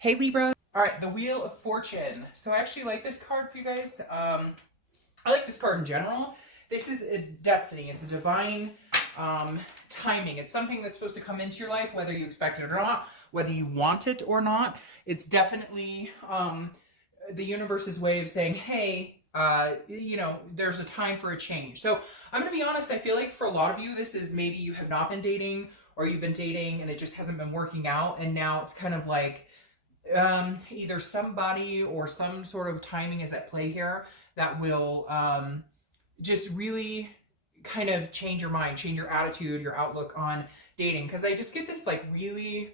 Hey Libra. All right, the Wheel of Fortune. So I actually like this card for you guys. I like this card in general. This is a destiny. It's a divine timing. It's something that's supposed to come into your life, whether you expect it or not, whether you want it or not. It's definitely the universe's way of saying, hey, there's a time for a change. So I'm going to be honest. I feel like for a lot of you, this is maybe you have not been dating, or you've been dating and it just hasn't been working out. And now it's kind of like, either somebody or some sort of timing is at play here that will just really kind of change your mind, change your attitude, your outlook on dating. Because I just get this like really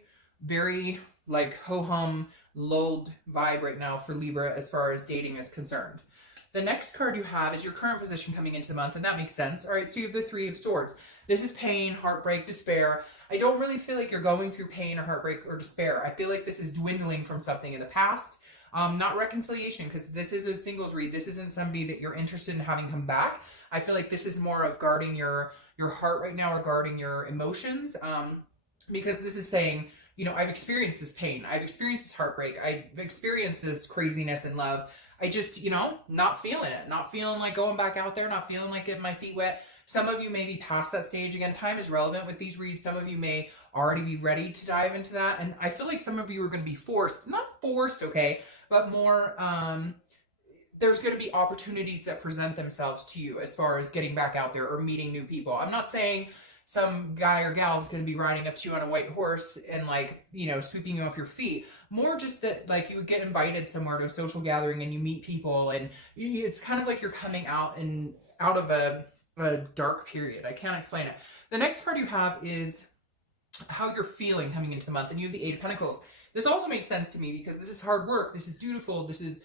very like ho-hum lulled vibe right now for Libra as far as dating is concerned. The next card you have is your current position coming into the month, and that makes sense. All right, so you have the Three of Swords. This is pain, heartbreak, despair. I don't really feel like you're going through pain or heartbreak or despair. I feel like this is dwindling from something in the past. Not reconciliation, because this is a singles read. This isn't somebody that you're interested in having come back. I feel like this is more of guarding your heart right now, or guarding your emotions. Because this is saying, I've experienced this pain. I've experienced this heartbreak. I've experienced this craziness in love. I just, not feeling it. Not feeling like going back out there. Not feeling like getting my feet wet. Some of you may be past that stage. Again, time is relevant with these reads. Some of you may already be ready to dive into that. And I feel like some of you are going to be forced. Not forced, okay, but more, there's going to be opportunities that present themselves to you as far as getting back out there or meeting new people. I'm not saying some guy or gal is going to be riding up to you on a white horse and sweeping you off your feet. More just that like you would get invited somewhere to a social gathering and you meet people, and it's kind of like you're coming out of a dark period. I can't explain it. The next card you have is how you're feeling coming into the month, and you have the Eight of Pentacles. This also makes sense to me because this is hard work. This is dutiful. This is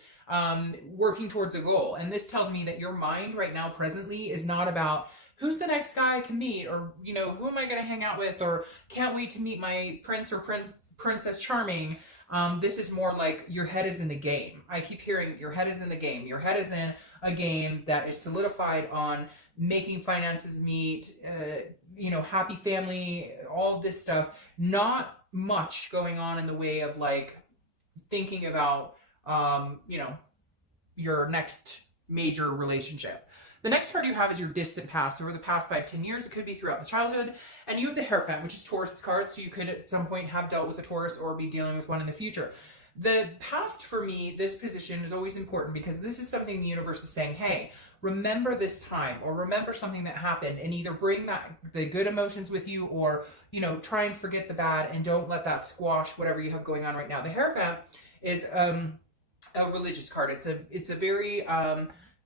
working towards a goal. And this tells me that your mind right now presently is not about who's the next guy I can meet, or, who am I going to hang out with, or can't wait to meet my prince or princess charming. This is more like your head is in the game. I keep hearing your head is in the game. Your head is in a game that is solidified on making finances meet, happy family, all this stuff. Not much going on in the way of like thinking about, your next major relationship. The next card you have is your distant past. Over the past 5-10 years, it could be throughout the childhood. And you have the Hierophant, which is Taurus card. So you could at some point have dealt with a Taurus or be dealing with one in the future. The past for me, this position is always important because this is something the universe is saying, hey, remember this time, or remember something that happened, and either bring that the good emotions with you, or, try and forget the bad and don't let that squash whatever you have going on right now. The Hierophant is a religious card. It's a very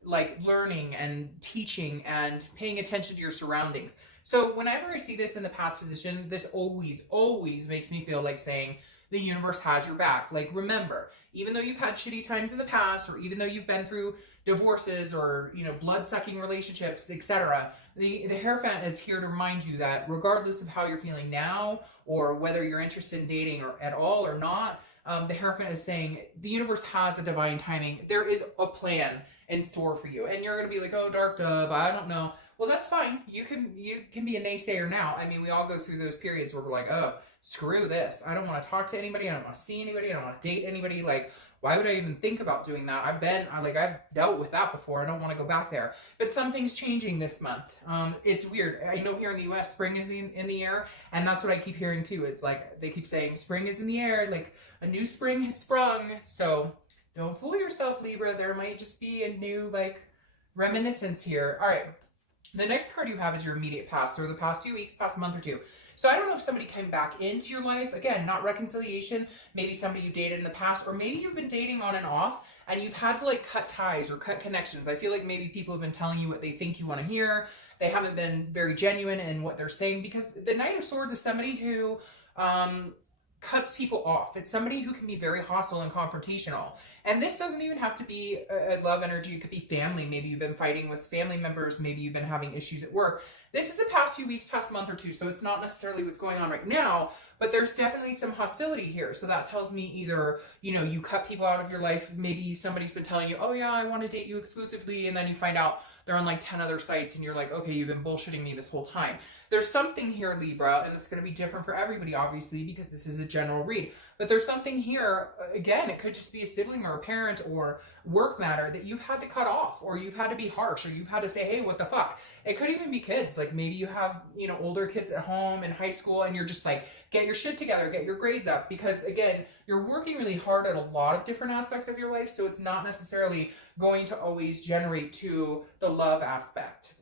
like learning and teaching and paying attention to your surroundings. So whenever I see this in the past position, this always makes me feel like saying the universe has your back. Like, remember, even though you've had shitty times in the past, or even though you've been through divorces or, blood-sucking relationships, etc., the Hierophant is here to remind you that regardless of how you're feeling now, or whether you're interested in dating or at all or not, the Hierophant is saying the universe has a divine timing. There is a plan in store for you. And you're going to be like, oh, dark dove, I don't know. Well, that's fine. You can be a naysayer now. I mean, we all go through those periods where we're like, oh, screw this. I don't want to talk to anybody. I don't want to see anybody. I don't want to date anybody. Like, why would I even think about doing that? I've dealt with that before. I don't want to go back there. But something's changing this month. It's weird. I know here in the US, spring is in the air. And that's what I keep hearing too. Is like, they keep saying spring is in the air. Like, a new spring has sprung. So don't fool yourself, Libra. There might just be a new, reminiscence here. All right. The next card you have is your immediate past, or the past few weeks, past month or two. So I don't know if somebody came back into your life. Again, not reconciliation. Maybe somebody you dated in the past, or maybe you've been dating on and off, and you've had to, cut ties or cut connections. I feel like maybe people have been telling you what they think you want to hear. They haven't been very genuine in what they're saying, because the Knight of Swords is somebody who cuts people off. It's somebody who can be very hostile and confrontational. And this doesn't even have to be a love energy. It could be family. Maybe you've been fighting with family members. Maybe you've been having issues at work. This is the past few weeks, past month or two. So it's not necessarily what's going on right now, but there's definitely some hostility here. So that tells me either, you cut people out of your life. Maybe somebody's been telling you, oh yeah, I want to date you exclusively. And then you find out they're on like 10 other sites and you're like, okay, you've been bullshitting me this whole time. There's something here, Libra, and it's going to be different for everybody, obviously, because this is a general read. But there's something here, again, it could just be a sibling or a parent or work matter that you've had to cut off, or you've had to be harsh, or you've had to say, hey, what the fuck? It could even be kids. Like maybe you have, you know, older kids at home in high school and you're just like, get your shit together, get your grades up. Because again, you're working really hard at a lot of different aspects of your life. So it's not necessarily going to always generate to the love aspect.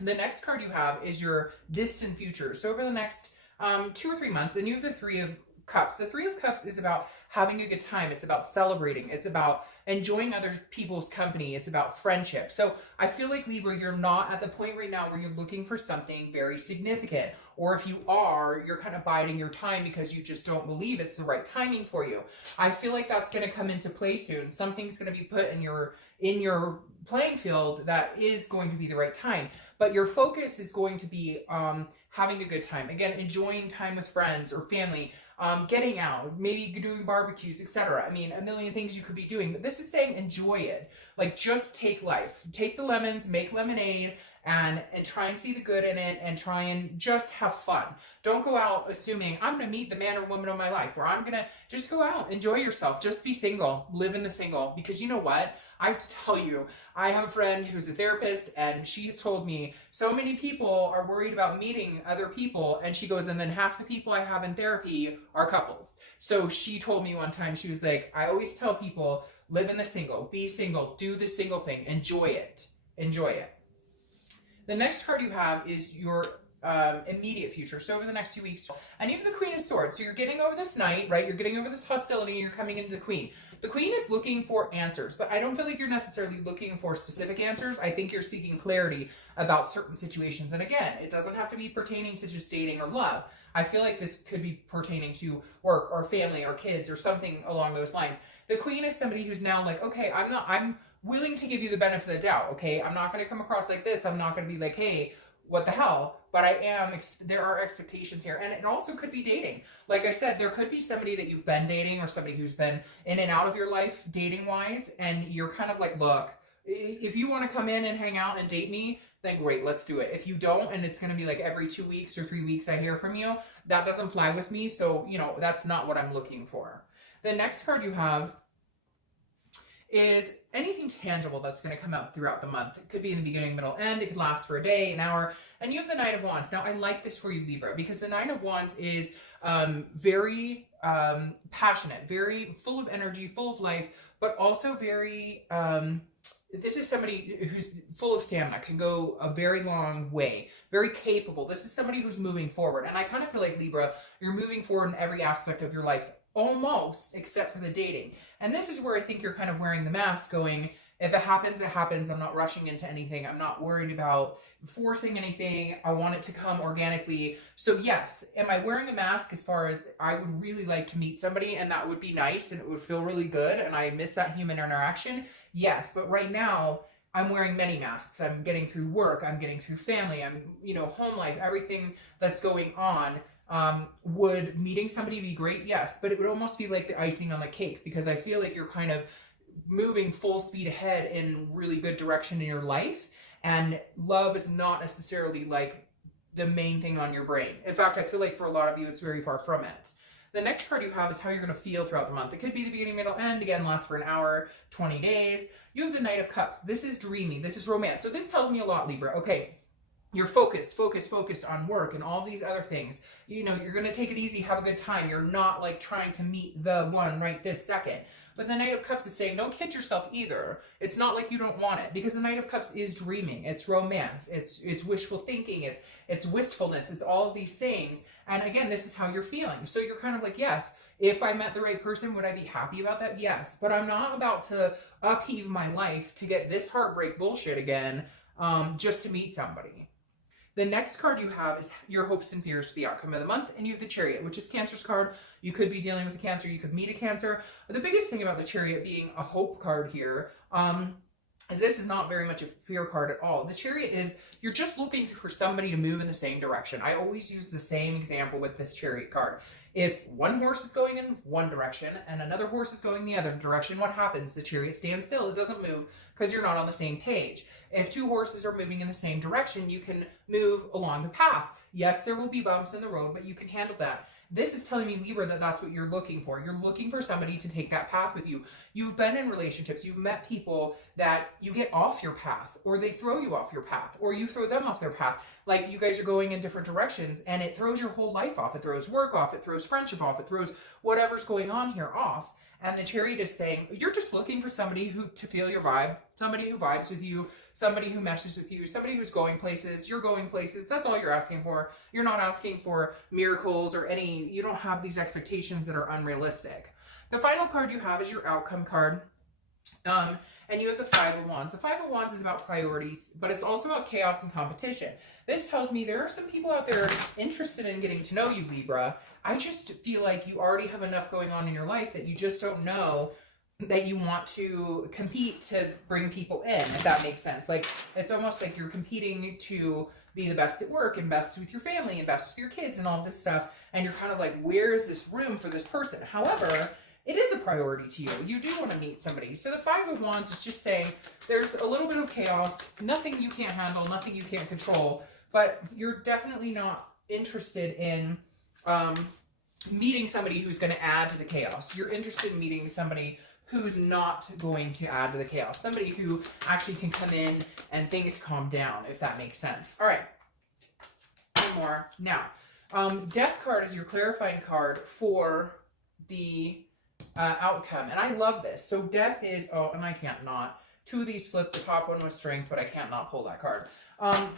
The next card you have is your distant future. So over the next 2 or 3 months, and you have the Three of Cups. The Three of Cups is about having a good time. It's about celebrating. It's about enjoying other people's company. It's about friendship. So I feel like, Libra, you're not at the point right now where you're looking for something very significant. Or if you are, you're kind of biding your time because you just don't believe it's the right timing for you. I feel like that's going to come into play soon. Something's going to be put in your playing field that is going to be the right time. But your focus is going to be having a good time. Again, enjoying time with friends or family, getting out, maybe doing barbecues, etc. I mean, a million things you could be doing. But this is saying enjoy it. Like, just take life. Take the lemons, make lemonade, and try and see the good in it, and try and just have fun. Don't go out assuming I'm going to meet the man or woman of my life, or I'm going to just go out, enjoy yourself. Just be single. Live in the single. Because you know what? I have to tell you, I have a friend who's a therapist, and she's told me so many people are worried about meeting other people, and she goes, and then half the people I have in therapy are couples. So she told me one time, she was like, I always tell people, live in the single, be single, do the single thing, enjoy it, enjoy it. The next card you have is your immediate future. So over the next few weeks, and you have the Queen of Swords. So you're getting over this night, right? You're getting over this hostility, and you're coming into the Queen. The Queen is looking for answers, but I don't feel like you're necessarily looking for specific answers. I think you're seeking clarity about certain situations. And again, it doesn't have to be pertaining to just dating or love. I feel like this could be pertaining to work or family or kids or something along those lines. The Queen is somebody who's now like, okay, I'm willing to give you the benefit of the doubt. Okay, I'm not going to come across like this. I'm not going to be like, hey, what the hell? But there are expectations here. And it also could be dating. Like I said, there could be somebody that you've been dating, or somebody who's been in and out of your life dating wise. And you're kind of like, look, if you want to come in and hang out and date me, then great, let's do it. If you don't, and it's going to be like every 2 weeks or 3 weeks I hear from you, that doesn't fly with me. So, you know, that's not what I'm looking for. The next card you have is anything tangible that's going to come out throughout the month. It could be in the beginning, middle, end. It could last for a day, an hour. And you have the Knight of Wands. Now, I like this for you, Libra, because the Knight of Wands is very passionate, very full of energy, full of life, but also very... this is somebody who's full of stamina, can go a very long way, very capable. This is somebody who's moving forward. And I kind of feel like, Libra, you're moving forward in every aspect of your life, almost, except for the dating. And this is where I think you're kind of wearing the mask, going, if it happens, it happens. I'm not rushing into anything. I'm not worried about forcing anything. I want it to come organically. So yes, am I wearing a mask as far as I would really like to meet somebody, and that would be nice and it would feel really good, and I miss that human interaction? Yes, but right now I'm wearing many masks. I'm getting through work. I'm getting through family. I'm, you know, home life, everything that's going on. Would meeting somebody be great? Yes, but it would almost be like the icing on the cake, because I feel like you're kind of moving full speed ahead in really good direction in your life, and love is not necessarily like the main thing on your brain. In fact, I feel like for a lot of you, it's very far from it. The next card you have is how you're going to feel throughout the month. It could be the beginning, middle, end. Again, lasts for an hour, 20 days. You have the Knight of Cups. This is dreamy. This is romance. So this tells me a lot, Libra. Okay, you're focused on work and all these other things. You know, you're going to take it easy, have a good time. You're not like trying to meet the one right this second. But the Knight of Cups is saying, don't kid yourself either. It's not like you don't want it, because the Knight of Cups is dreaming. It's romance. It's wishful thinking. It's wistfulness. It's all of these things. And again, this is how you're feeling. So you're kind of like, yes, if I met the right person, would I be happy about that? Yes. But I'm not about to upheave my life to get this heartbreak bullshit again, just to meet somebody. The next card you have is your hopes and fears for the outcome of the month, and you have the Chariot, which is Cancer's card. You could be dealing with a Cancer, you could meet a Cancer. But the biggest thing about the Chariot being a hope card here, this is not very much a fear card at all. The Chariot is, you're just looking for somebody to move in the same direction. I always use the same example with this Chariot card. If one horse is going in one direction and another horse is going the other direction, what happens? The chariot stands still. It doesn't move because you're not on the same page. If two horses are moving in the same direction, you can move along the path. Yes, there will be bumps in the road, but you can handle that. This is telling me, Libra, that that's what you're looking for. You're looking for somebody to take that path with you. You've been in relationships. You've met people that you get off your path, or they throw you off your path, or you throw them off their path. Like, you guys are going in different directions, and it throws your whole life off. It throws work off. It throws friendship off. It throws whatever's going on here off. And the chariot is saying, you're just looking for somebody to feel your vibe, somebody who vibes with you, somebody who meshes with you, somebody who's going places. You're going places. That's all you're asking for. You're not asking for miracles or you don't have these expectations that are unrealistic. The final card you have is your outcome card. And you have the Five of Wands. The Five of Wands is about priorities, but it's also about chaos and competition. This tells me there are some people out there interested in getting to know you, Libra. I just feel like you already have enough going on in your life that you just don't know that you want to compete to bring people in, if that makes sense. Like, it's almost like you're competing to be the best at work and best with your family and best with your kids and all this stuff. And you're kind of like, where is this room for this person? However, it is a priority to you. You do want to meet somebody. So the Five of Wands is just saying there's a little bit of chaos, nothing you can't handle, nothing you can't control, but you're definitely not interested in meeting somebody who's going to add to the chaos. You're interested in meeting somebody who's not going to add to the chaos. Somebody who actually can come in and things calm down, if that makes sense. All right. One more. Now, Death card is your clarifying card for the outcome. And I love this. So Death is, oh, and I can't not. Two of these flip. The top one was Strength, but I can't not pull that card.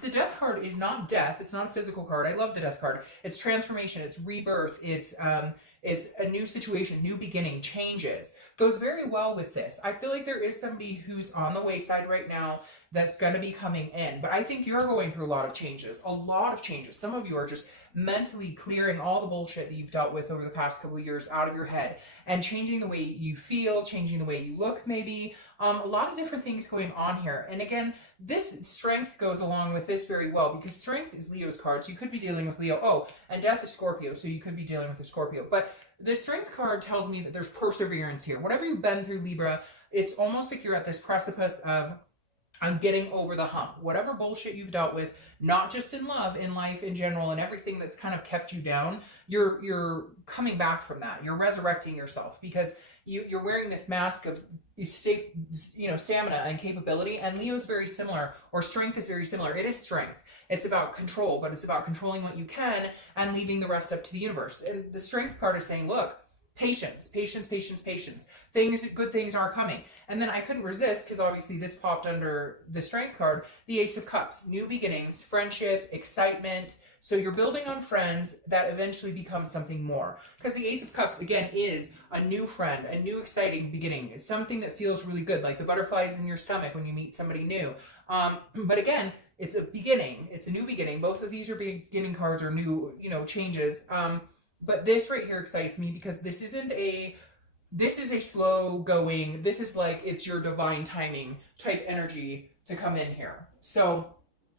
The Death card is not death. It's not a physical card. I love the Death card. It's transformation. It's rebirth. It's a new situation, new beginning, changes. Goes very well with this. I feel like there is somebody who's on the wayside right now that's going to be coming in. But I think you're going through a lot of changes. A lot of changes. Some of you are just mentally clearing all the bullshit that you've dealt with over the past couple of years out of your head and changing the way you feel, changing the way you look maybe. A lot of different things going on here. And again, this Strength goes along with this very well because Strength is Leo's card. So you could be dealing with Leo. Oh, and Death is Scorpio. So you could be dealing with a Scorpio. But the Strength card tells me that there's perseverance here. Whatever you've been through, Libra, it's almost like you're at this precipice of, I'm getting over the hump. Whatever bullshit you've dealt with, not just in love, in life in general, and everything that's kind of kept you down, you're coming back from that. You're resurrecting yourself because you're wearing this mask of stamina and capability, and Leo's very similar, or Strength is very similar. It is Strength. It's about control, but it's about controlling what you can and leaving the rest up to the universe. And the Strength card is saying, look, patience, patience, patience, patience. Good things are coming. And then I couldn't resist, because obviously this popped under the Strength card, the Ace of Cups, new beginnings, friendship, excitement. So you're building on friends that eventually become something more. Because the Ace of Cups, again, is a new friend, a new exciting beginning. It's something that feels really good, like the butterflies in your stomach when you meet somebody new. But again, it's a beginning. It's a new beginning. Both of these are beginning cards or new, changes. But this right here excites me because this is a slow going, this is like it's your divine timing type energy to come in here. So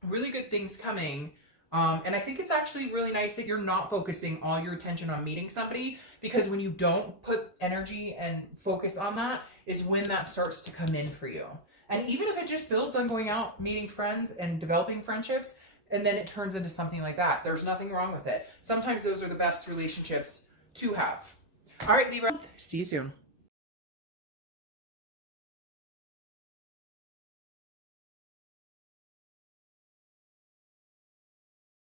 really good things coming. And I think it's actually really nice that you're not focusing all your attention on meeting somebody, because when you don't put energy and focus on that is when that starts to come in for you. And even if it just builds on going out, meeting friends and developing friendships, and then it turns into something like that, there's nothing wrong with it. Sometimes those are the best relationships to have. All right, Libra, see you soon.